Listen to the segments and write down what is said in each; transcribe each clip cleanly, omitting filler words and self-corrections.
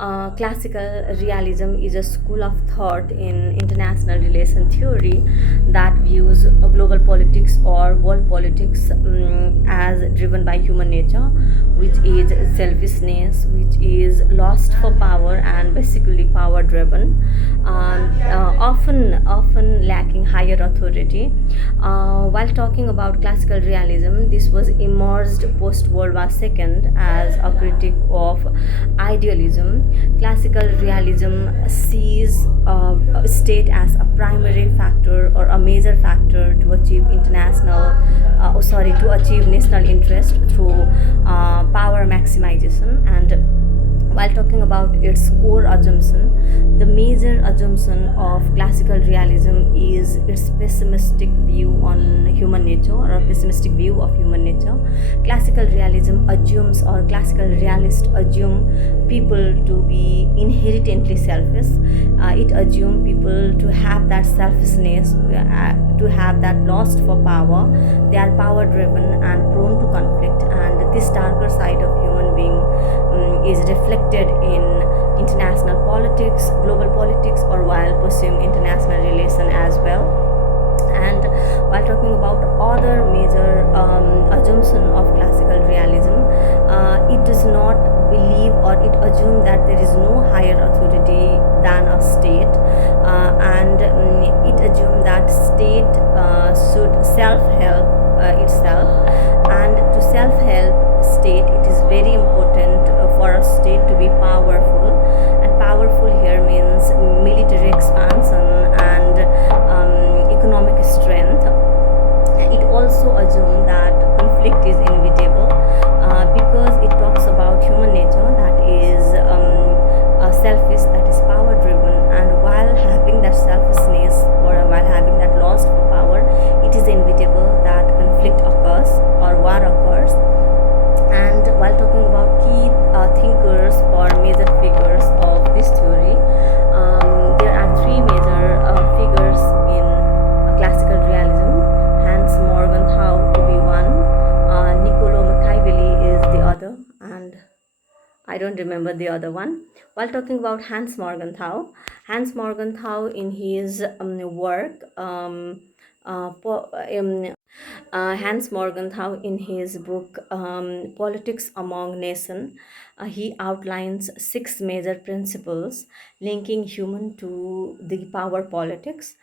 Classical realism is a school of thought in international relation theory that views global politics or world politics as driven by human nature, which is selfishness, which is lust for power, and basically power driven, often lacking higher authority. While talking about classical realism, this was emerged post World War II as a critique of idealism. Classical realism sees state as a primary factor or a major factor to achieve to achieve national interest through power maximization. And while talking about its core assumption, the major assumption of classical realism is its pessimistic view on human nature, or a pessimistic view of human nature. Classical realism assumes, or classical realists assume, people to be inherently selfish. It assumes people to have that selfishness, to have that lust for power. They are power driven and prone to conflict, and this darker side of human being is reflected in international politics, global politics, or while pursuing international relation as well. And while talking about other major assumption of classical realism, it does not believe, or it assumes that there is no higher authority than a state, and it assumes that state should self-help itself, and to self-help state, it is very important for a state to be powerful. And powerful here means military expansion and economic strength. It also assumes that conflict is inevitable, because it talks about human nature that is selfish, that is power driven, and while having that selfishness, or while having that lust for power, it is inevitable that conflict occurs or war occurs. And while talking about key thinkers or major figures of this theory, there are three major figures in classical realism. Hans Morgenthau to be one, Niccolo Machiavelli is the other, and I don't remember the other one. While talking about Hans Morgenthau in his work, Hans Morgenthau, in his book Politics Among Nations, he outlines six major principles linking human to the power politics.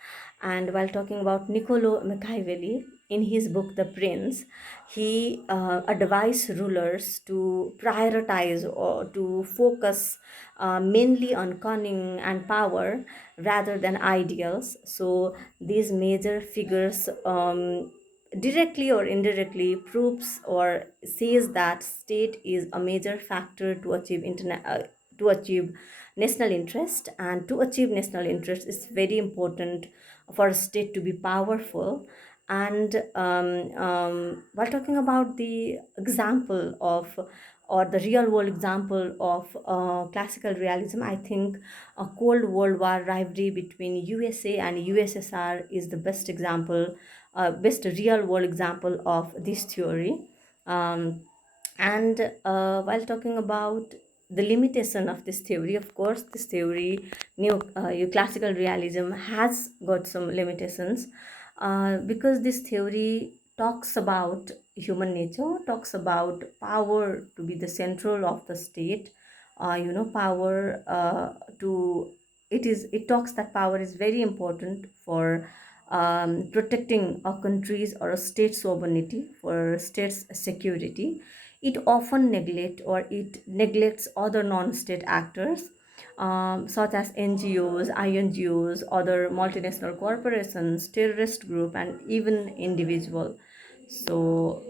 And while talking about Niccolo Machiavelli, in his book The Prince, he advised rulers to prioritize or to focus mainly on cunning and power rather than ideals. So these major figures directly or indirectly proves or says that state is a major factor to achieve to achieve national interest. And to achieve national interest, it's very important for a state to be powerful. And while talking about the example of, or the real world example of classical realism, I think a Cold World War rivalry between USA and USSR is the best example, best real world example of this theory. Um, and while talking about the limitation of this theory, of course, this theory, classical realism, has got some limitations, because this theory talks about human nature, talks about power to be the central of the state, power to it talks that power is very important for protecting a country's or a state's sovereignty, for state's security. It often neglects other non-state actors, such as NGOs, INGOs, other multinational corporations, terrorist group, and even individual. So